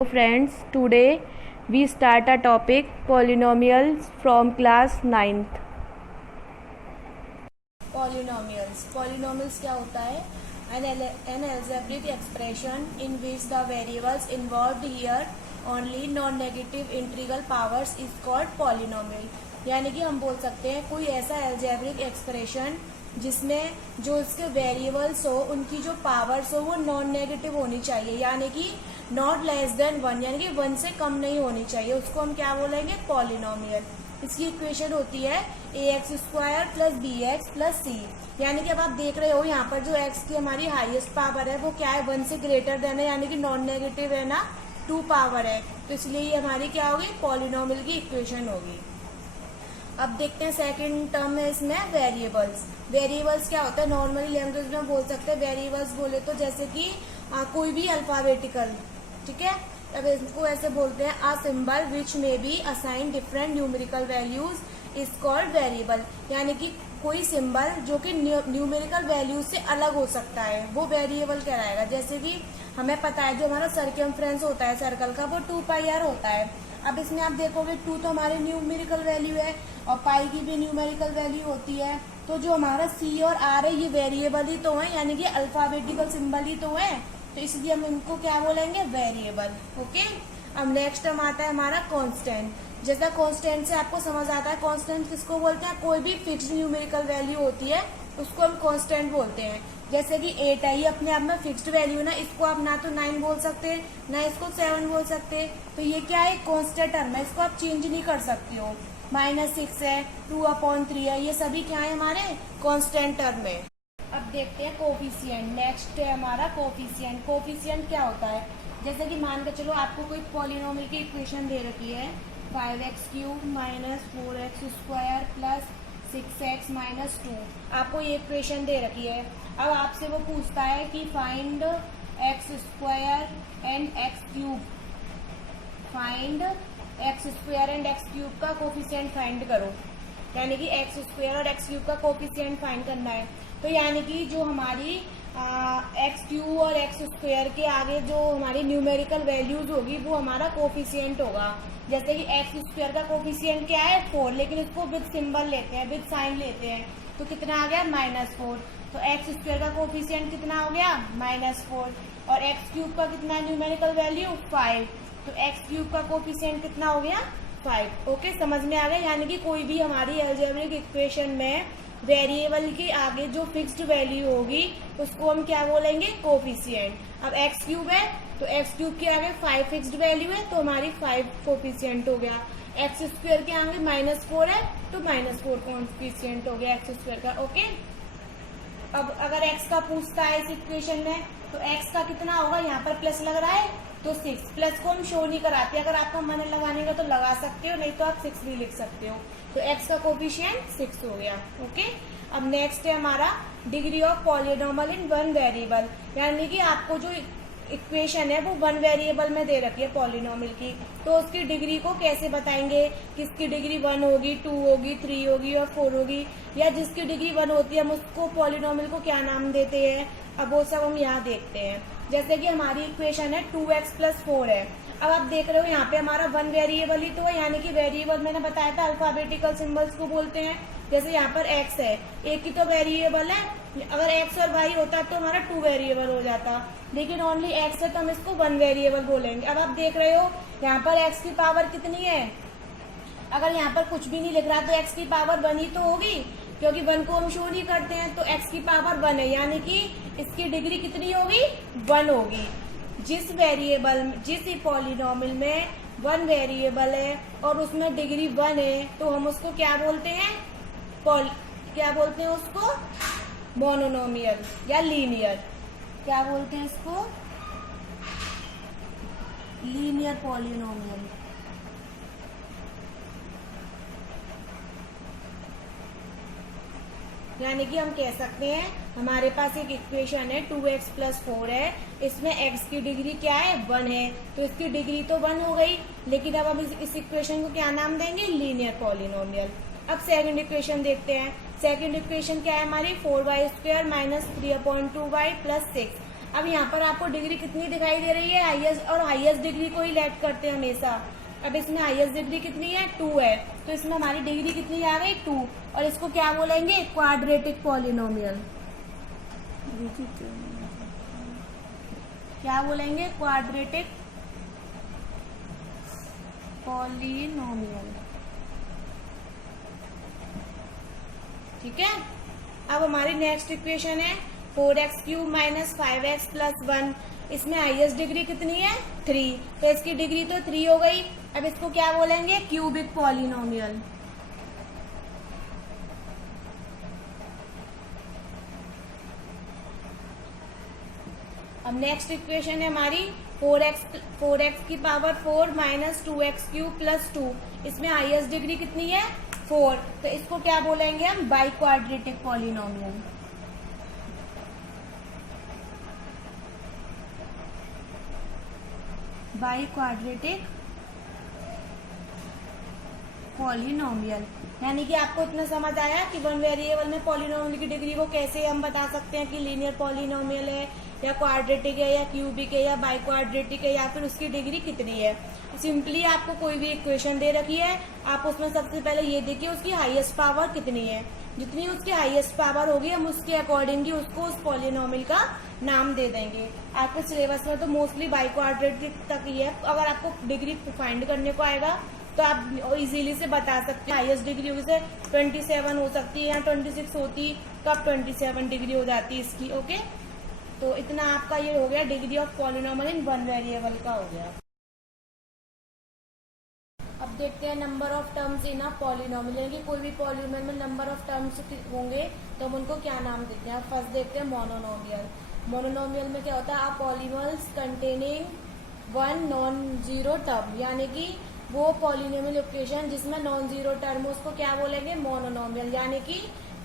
Friends, today we start a topic polynomials from class 9th. Polynomials क्या होता है? An algebraic expression in which the variables involved here only non-negative integral powers is called polynomial. यानी कि हम बोल सकते हैं कोई ऐसा algebraic expression जिसमें जो इसके वेरिएबल्स हो उनकी जो पावर्स हो वो नॉन नेगेटिव होनी चाहिए, यानी कि नॉट लेस देन 1, यानी कि 1 से कम नहीं होनी चाहिए, उसको हम क्या बोलेंगे? पॉलिनोमियल। इसकी इक्वेशन होती है ax square plus b x plus c. यानी कि अब आप देख रहे हो यहाँ पर जो x की हमारी हाईएस्ट पावर है वो क्या है? 1 से ग्रेटर देन है, यानी कि नॉन नेगेटिव है ना, 2 पावर है, तो इसलिए ये हमारी क्या होगी? पॉलिनोमियल की इक्वेशन होगी। अब देखते हैं सेकंड टर्म है इसमें वेरिएबल्स। वेरिएबल्स क्या होता है? नॉर्मली लैंग्वेज में बोल सकते हैं वेरिएबल्स बोले तो जैसे कि कोई भी अल्फाबेटिकल, ठीक है, अब इसको ऐसे बोलते हैं अ सिंबल विच में be assign different numerical values is called variable. यानी कि कोई सिंबल जो कि न्यूमेरिकल वैल्यूज से अलग हो सकता है वो वेरिएबल कहलाएगा। जैसे कि हमें पता है जो हमारा सर्कमफ्रेंस होता है सर्कल का वो 2πr होता है। अब इसमें आप देखोगे 2 तो हमारी न्यूमेरिकल वैल्यू है और पाई की भी न्यूमेरिकल वैल्यू होती है, तो जो हमारा सी और आर है ये वेरिएबल ही तो है, यानी कि अल्फाबेटिकल सिंबल ही तो है, तो इसलिए हम इनको क्या बोलेंगे? वेरिएबल। ओके, अब नेक्स्ट टर्म आता है हमारा कांस्टेंट। जैसा कांस्टेंट से आपको समझ आता है कांस्टेंट किसको बोलते हैं? कोई भी फिक्स्ड न्यूमेरिकल वैल्यू होती है उसको हम कांस्टेंट बोलते हैं। जैसे कि 8 है, ये अपने आप में फिक्स्ड वैल्यू ना, इसको आप ना तो 9 बोल सकते ना इसको 7 बोल सकते, तो ये क्या है? कांस्टेंट टर्म है, इसको आप चेंज नहीं कर सकते हो। -6 है, 2/3 है, ये सभी क्या है? हमारे कांस्टेंट टर्म है। अब देखते हैं कोफिशिएंट। नेक्स्ट है हमारा कोफिशिएंट। कोफिशिएंट क्या होता है? जैसे कि मान के चलो आपको कोई पॉलिनोमियल की इक्वेशन दे रखी है 5x³ - 4x² प्लस 6x - 2, आपको ये इक्वेशन दे रखी है। अब आपसे वो पूछता है कि find x² and x³, find x² and x³ का कोफिशिएंट फाइंड करो, यानी कि x² और x³ का कोफिशिएंट फाइंड करना है। तो यानी कि जो हमारी x³ और x² के आगे जो हमारी न्यूमेरिकल वैल्यूज होगी वो हमारा कोफिशिएंट होगा। जैसे कि x² का कोफिशिएंट क्या है? 4, लेकिन इसको विद सिंबल लेते हैं, विद साइन लेते हैं, तो कितना आ गया? -4। तो x² का कोफिशिएंट कितना हो गया? -4। और x³ का कितना न्यूमेरिकल वैल्यू? 5, तो x³ का कोफिशिएंट कितना हो गया? 5। ओके, समझ में आ गया। यानी कि कोई भी हमारी अलजेब्रिक इक्वेशन में वेरिएबल के आगे जो फिक्स्ड वैल्यू होगी उसको हम क्या बोलेंगे? कोफिशिएंट। अब x³ है तो x³ के आगे 5 फिक्स्ड वैल्यू है तो हमारी 5 कोफिशिएंट हो गया। x² के आगे -4 है तो -4 कोफिशिएंट हो गया x² का। ओके, अब अगर x का पूछता है इस इक्वेशन में तो x का कितना होगा? यहाँ पर प्लस लग रहा है तो 6, प्लस को हम शो नहीं कराते, अगर आपका मन लगाने का तो लगा सकते हो, नहीं तो आप 6 भी लिख सकते हो। तो x का कोफिशिएंट 6 हो गया। ओके, अब नेक्स्ट है हमारा degree of polynomial in 1 variable. यानी कि आपको जो इक्वेशन है वो 1 वेरिएबल में दे रखी है पॉलिनोमियल की, तो उसकी डिग्री को कैसे बताएंगे? किसकी डिग्री 1 होगी, 2 होगी, 3 होगी और 4 होगी, या जिसकी डिग्री 1 होती है हम उसको पॉलिनोमियल को क्या नाम देते हैं? अब वो सब हम यहाँ देखते हैं। जैसे कि हमारी इक्वेशन है 2x + 4 है। अब आप देख रहे हो यहाँ पे हमारा 1 वेरिएबल ही तो है, यानी कि वेरिएबल मैंने बताया था अल्फाबेटिकल सिंबल्स को बोलते हैं। जैसे यहाँ पर x है, एक ही तो वेरिएबल है, अगर x और y होता तो हमारा 2 वेरिएबल हो जाता, लेकिन ओनली x है तो हम इसको 1 वेरिएबल बोलेंगे। अब आप देख रहे हो यहाँ पर x की पावर कितनी है? अगर यहाँ पर कुछ भी नहीं लिख रहा तो x की पावर 1 ही तो होगी, क्योंकि 1 को हम शो नहीं करते हैं, तो x की पावर 1 है, यानी कि इसकी डिग्री कितनी होगी? 1 होगी। जिस पॉलिनोमियल में 1 वेरिएबल है और उसमें डिग्री 1 है तो हम उसको क्या बोलते हैं? क्या बोलते हैं उसको? मोनोनोमियल या लीनियर। क्या बोलते हैं इसको? Linear polynomial. यानी कि हम कह सकते हैं हमारे पास एक इक्वेशन है 2x + 4 है, इसमें x की डिग्री क्या है? 1 है, तो इसकी डिग्री तो 1 हो गई, लेकिन अब हम इस इक्वेशन को क्या नाम देंगे? Linear polynomial. अब सेकंड इक्वेशन देखते हैं। सेकंड इक्वेशन क्या है हमारी? 4y² - 3/2y + 6। अब यहाँ पर आपको डिग्री कितनी दिखाई दे रही है, हाईएस्ट, और हाईएस्ट डिग्री को ही लेट करते हैं हमेशा। अब इसमें हाईएस्ट डिग्री कितनी है, 2 है, तो इसमें हमारी डिग्री कितनी आ गई, 2। और इसको क्या बोलेंगे, क्वाड्रेटिक पॉलिनोमियल। क्या बोलेंगे, क्वाड्रेटिक पॉलिनोमियल। ठीक है। अब हमारी नेक्स्ट इक्वेशन है 4x³ माइनस 5x प्लस 1। इसमें हाईएस्ट डिग्री कितनी है, 3, तो इसकी डिग्री तो 3 हो गई। अब इसको क्या बोलेंगे, क्यूबिक पॉलिनोमियल। अब नेक्स्ट इक्वेशन है हमारी 4x की पावर 4 माइनस 2x³ प्लस 2। इसमें हाईएस्ट डिग्री कितनी है, 4, तो इसको क्या बोलेंगे हम, by quadratic polynomial. By quadratic polynomial, यानी कि आपको इतना समझ आया कि वन वेरिएबल में पॉलिनोमियल की डिग्री को कैसे हम बता सकते हैं कि लीनियर पॉलिनोमियल है या क्वाड्रेटिक है या क्यूबिक है या बाई क्वाड्रेटिक है, या फिर उसकी डिग्री कितनी है। सिंपली आपको कोई भी इक्वेशन दे रखी है, आप उसमें सबसे पहले ये देखिए उसकी हाईएस्ट पावर कितनी है। जितनी उसकी हाईएस्ट पावर होगी हम उसके अकॉर्डिंगली उसको उस पॉलिनोमियल का नाम दे देंगे। आपके सिलेबस में तो मोस्टली बाई क्वाड्रेटिक तक ही है। अगर आपको डिग्री फाइंड करने को आएगा तो आप इजीली से बता सकते हैं। हाईएस्ट डिग्री होगी से 27 हो सकती है या 26 होती, तो अब 27 डिग्री हो जाती है इसकी। ओके, तो इतना आपका ये हो गया degree of polynomial in one variable का हो गया। अब देखते हैं number of terms in a polynomial, यानी कि कोई भी पॉलिनोमियल में नंबर ऑफ टर्म्स होंगे तो हम उनको क्या नाम देते हैं। फर्स्ट देखते हैं मोनोनोमियल। मोनोनोमियल में क्या होता है, आप polynomials containing one non zero term, यानी कि वो पॉलिनोमियल इक्वेशन जिसमें नॉन जीरो टर्म हो उसको क्या बोलेंगे, मोनोनोमियल। यानी कि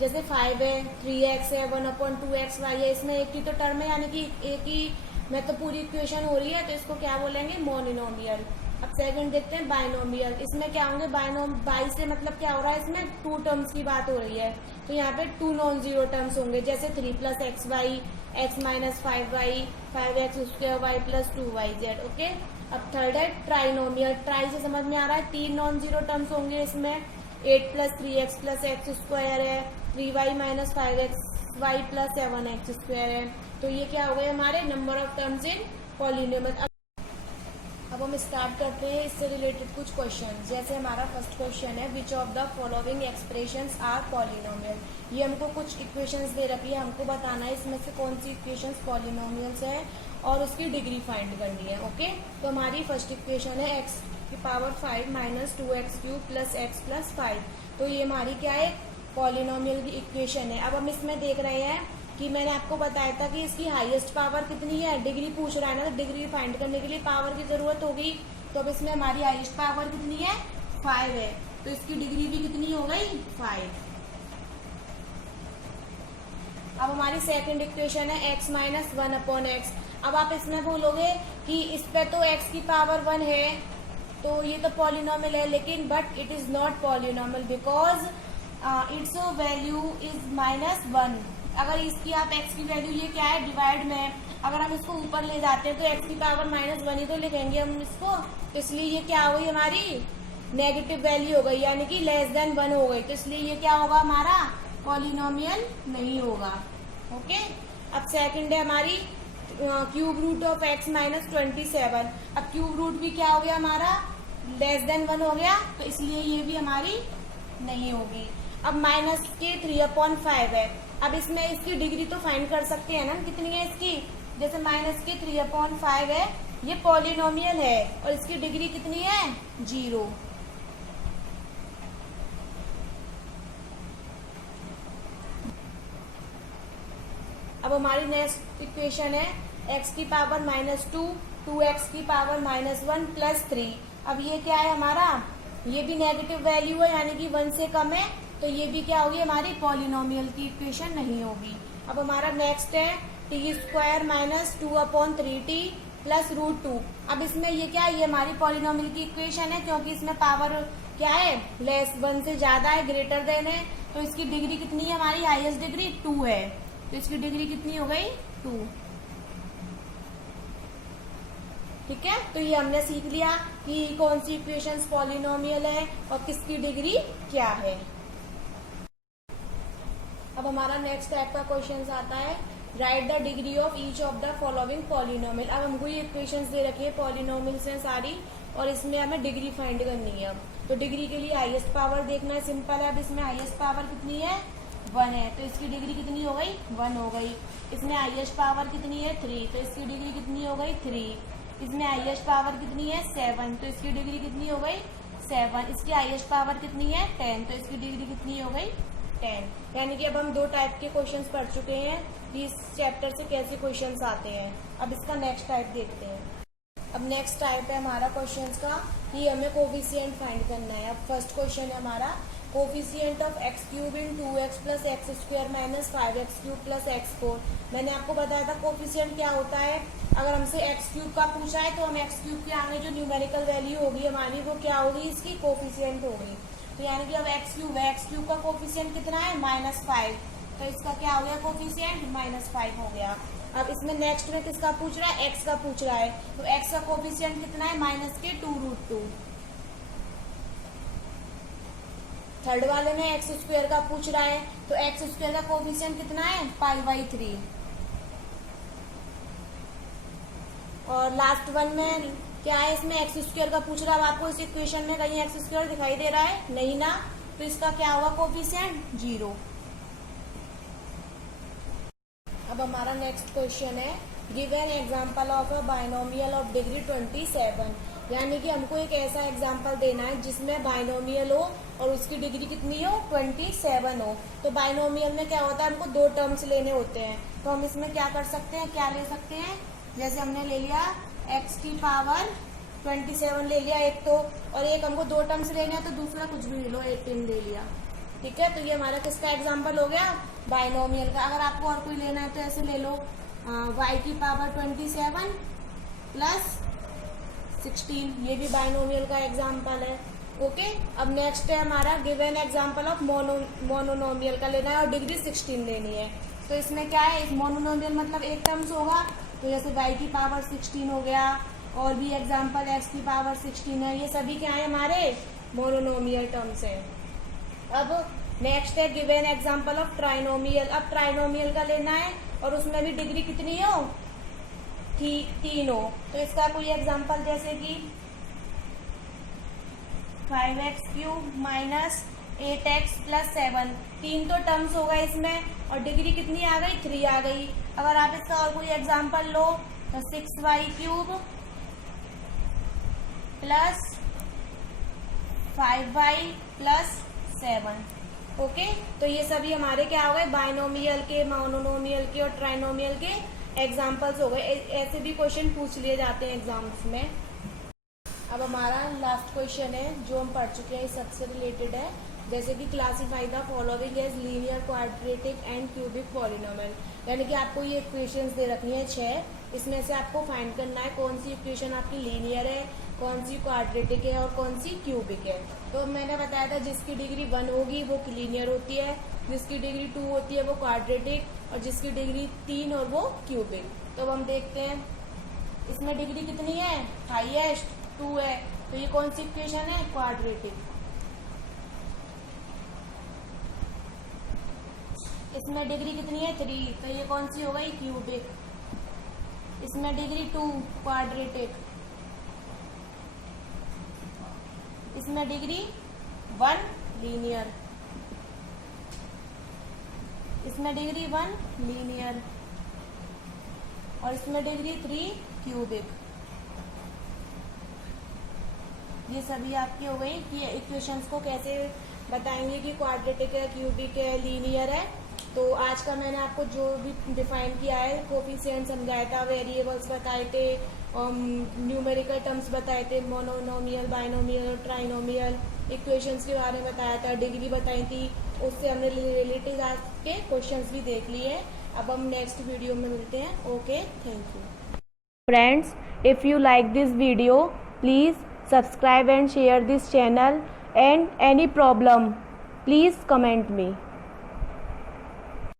जैसे 5 है, 3x है, 1/2xy है, इसमें एक ही तो टर्म है, यानी कि एक ही में तो पूरी इक्वेशन हो रही है, तो इसको क्या बोलेंगे, मोनोनोमियल। अब सेकंड देखते हैं बाइनोमियल। इसमें क्या होंगे, बाई से मतलब क्या हो रहा है, इसमें 2 टर्म्स की बात हो रही है, तो यहाँ पे 2 नॉन जीरो टर्म्स होंगे, जैसे 3 + xy, x - 5y, 5x² y + 2yz। Okay. अब थर्ड है ट्राइनोमियल। ट्राई से समझ में आ रहा है 3 नॉन जीरो टर्म्स होंगे इसमें, 8 + 3x + x² है, 3y - 5xy + 7x² है। तो ये क्या हो गए हमारे number of terms in polynomial. अब हम स्टार्ट करते हैं इससे रिलेटेड कुछ क्वेश्चन। जैसे हमारा फर्स्ट क्वेश्चन है, which of the following expressions are polynomial. ये हमको कुछ इक्वेशंस दे रखी है, हमको बताना है इसमें से कौन सी इक्वेशंस पॉलिनोमियल्स है और उसकी डिग्री फाइंड करनी है। ओके, तो हमारी फर्स्ट इक्वेशन है x की power 5 minus 2x³ plus x plus 5। तो ये हमारी क्या है, पॉलिनोमियल की इक्वेशन है। अब हम इसमें देख रहे हैं कि मैंने आपको बताया था कि इसकी हाईएस्ट पावर कितनी है, डिग्री पूछ रहा है ना, तो डिग्री फाइंड करने के लिए पावर की जरूरत होगी। तो अब इसमें हमारी हाईएस्ट पावर कितनी है, 5 है, तो इसकी डिग्री भी कितनी हो गई, 5। अब हमारी सेकंड इक्वेशन है x - 1/x। अब आप इसमें बोलोगे कि इस पे तो x की पावर 1 है, तो ये तो पॉलिनोमियल है, लेकिन but it is not polynomial because it's value is -1। अगर इसकी आप x की वैल्यू, ये क्या है, डिवाइड में, अगर हम इसको ऊपर ले जाते हैं तो x की पावर -1 ही तो लिखेंगे हम इसको, तो इसलिए ये क्या हो गई हमारी नेगेटिव वैल्यू हो गई, यानी कि <1 हो गई, तो इसलिए ये क्या होगा हमारा पॉलिनोमियल नहीं होगा। ओके। अब सेकंड है हमारी क्यूब रूट ऑफ x - 27। अब क्यूब रूट भी क्या हो गया हमारा, <1 हो गया, तो इसलिए ये भी हमारी नहीं होगी। अब -3/5 है। अब इसमें इसकी डिग्री तो फाइंड कर सकते हैं ना, कितनी है इसकी, जैसे -3/5 है, ये पॉलिनोमियल है और इसकी डिग्री कितनी है, 0। अब हमारी नेक्स्ट इक्वेशन है x की पावर -2, 2x की पावर -1 प्लस 3। अब ये क्या है हमारा, ये भी नेगेटिव वैल्यू है, यानी कि 1 से कम है, तो ये भी क्या होगी हमारी पॉलिनोमियल की इक्वेशन नहीं होगी। अब हमारा नेक्स्ट है t² - 2/3t प्लस √2। अब इसमें ये क्या है, ये हमारी पॉलिनोमियल की इक्वेशन है, क्योंकि इसमें पावर क्या है, <1 से ज्यादा है, ग्रेटर देन है, तो इसकी डिग्री कितनी है हमारी, हाईएस्ट डिग्री 2 है, तो इसकी डिग्री कितनी हो गई, 2। ठीक है, तो ये हमने सीख लिया कि कौन सी इक्वेशंस पॉलिनोमियल है और किसकी डिग्री क्या है। अब हमारा नेक्स्ट टाइप का क्वेश्चन आता है, right the degree of each of the following polynomial. अब हमको ये इक्वेशंस दे रखी है, पॉलिनोमियल्स हैं सारी, और इसमें हमें डिग्री फाइंड करनी है। तो डिग्री के लिए हाईएस्ट पावर देखना है, सिंपल है। अब इसमें हाईएस्ट पावर कितनी है, 1 है, तो इसकी डिग्री कितनी हो गई, 1 हो गई। इसमें हाईएस्ट पावर कितनी है, 3, तो इसकी डिग्री कितनी हो गई, 3। इसमें हाईएस्ट पावर कितनी है, 7, तो इसकी डिग्री कितनी हो गई, 7। इसकी हाईएस्ट पावर कितनी है, 10, तो इसकी डिग्री कितनी हो गई, 10। यानी कि अब हम 2 टाइप के क्वेश्चंस पढ़ चुके हैं कि इस चैप्टर से कैसे क्वेश्चंस आते हैं। अब इसका नेक्स्ट टाइप देखते हैं। अब नेक्स्ट टाइप है हमारा क्वेश्चंस का कि हमें कोफिशिएंट फाइंड करना है। अब फर्स्ट क्वेश्चन है हमारा, coefficient of x cube in 2x plus x square minus 5x cube plus x4। मैंने आपको बताया था कोफिशिएंट क्या होता है। अगर हमसे x क्यूब का पूछा है तो हम x क्यूब के आगे जो न्यूमेरिकल वैल्यू होगी हमारी, वो क्या होगी, इसकी कोफिशिएंट होगी। तो यानी कि अब x क्यूब है, x क्यूब का कोफिशिएंट कितना है, -5, तो इसका क्या हो गया कोफिशिएंट, -5 हो गया। अब इसमें नेक्स्ट में किसका पूछ रहा है, x का पूछ रहा है, तो x का कोफिशिएंट कितना है, -2√2। थर्ड वाले में एक्स स्क्वायर का पूछ रहा है, तो एक्स स्क्वायर का कोफिशिएंट कितना है, π/3। और लास्ट वन में क्या है, इसमें एक्स स्क्वायर का पूछ रहा है। आपको इस इक्वेशन में कहीं एक्स स्क्वायर दिखाई दे रहा है, नहीं ना, तो इसका क्या होगा कोफिशिएंट, 0। अब हमारा नेक्स्ट क्वेश्चन है, give an example of a binomial of degree 27। यानी कि हमको एक ऐसा एग्जांपल देना है जिसमें बाइनोमियल हो और उसकी डिग्री कितनी हो, 27 हो। तो बाइनोमियल में क्या होता है, हमको 2 टर्म्स लेने होते हैं। तो हम इसमें क्या कर सकते हैं, क्या ले सकते हैं, जैसे हमने ले लिया x की पावर 27 ले लिया एक तो, और एक हमको 2 टर्म्स लेने हैं तो दूसरा कुछ भी ले लो, 18 ले लिया। ठीक है, तो ये हमारा किसका एग्जाम्पल हो गया, बाइनोमियल का। अगर आपको और कोई लेना है तो ऐसे ले लो, y की पावर 27 प्लस 16, ये भी बाइनोमियल का एग्जाम्पल है। ओके, अब नेक्स्ट है हमारा, give an example of monomial का लेना है और डिग्री 16 लेनी है। तो इसमें क्या है, मोनोनोमियल मतलब एक टर्म्स होगा, तो जैसे y की पावर 16 हो गया, और भी एग्जाम्पल x की पावर 16 है, ये सभी क्या है हमारे मोनोनोमियल टर्म्स है। अब नेक्स्ट है, give an example of trinomial. अब ट्राइनोमियल का लेना है और उसमें भी डिग्री कितनी हो, 3 हो। तो इसका कोई एग्जाम्पल जैसे कि 5x cube minus 8x plus 7, 3 तो टर्म्स होगा इसमें, और डिग्री कितनी आ गई, 3 आ गई। अगर आप इसका और कोई एग्जाम्पल लो तो 6y cube plus 5y plus 7। Okay, तो ये सभी हमारे क्या हो गए, बाइनोमियल के, मोनोनोमियल के और ट्राइनोमियल के एग्जाम्पल्स हो गए। ऐसे भी क्वेश्चन पूछ लिए जाते हैं एग्जाम्स में। अब हमारा लास्ट क्वेश्चन है जो हम पढ़ चुके हैं, इस सबसे रिलेटेड है, जैसे कि classify the following as linear, quadratic and cubic polynomial. यानी कि आपको ये इक्वेशंस दे रखी हैं 6, इसमें से आपको फाइंड करना है कौन सी इक्वेशन आपकी लीनियर है, कौन सी क्वाड्रेटिक है और कौन सी क्यूबिक है। तो मैंने बताया था जिसकी डिग्री 1 होगी वो लीनियर होती है, जिसकी डिग्री 2 होती है वो क्वाड्रेटिक, और जिसकी डिग्री 3 और वो क्यूबिक। तो अब हम देखते हैं इसमें डिग्री कितनी है, हाईएस्ट 2 है, तो ये कौन सी इक्वेशन है, क्वाड्रेटिक। इसमें डिग्री कितनी है, 3, तो ये कौन सी हो गई, क्यूबिक। इसमें डिग्री 2, क्वाड्रेटिक। इसमें डिग्री 1, लीनियर। इसमें डिग्री 1, लीनियर, और इसमें डिग्री 3, क्यूबिक। ये सभी आपकी हो गई कि इक्वेशंस को कैसे बताएंगे कि क्वाड्रेटिक है, क्यूबिक है, लीनियर है। तो आज का मैंने आपको जो भी डिफाइन किया है, कोफिशिएंट समझाया था, वेरिएबल्स बताए थे, न्यूमेरिकल टर्म्स बताए थे, मोनोनोमियल, बाइनोमियल और ट्राइनोमियल, इक्वेशंस के बारे में बताया था, डिग्री बताई थी, उससे हमने रिलेटेड आज के क्वेश्चंस भी देख लिए। अब हम नेक्स्ट वीडियो में मिलते हैं। Okay, thank you friends. If you like this video, please subscribe and share this channel, and any problem please comment me.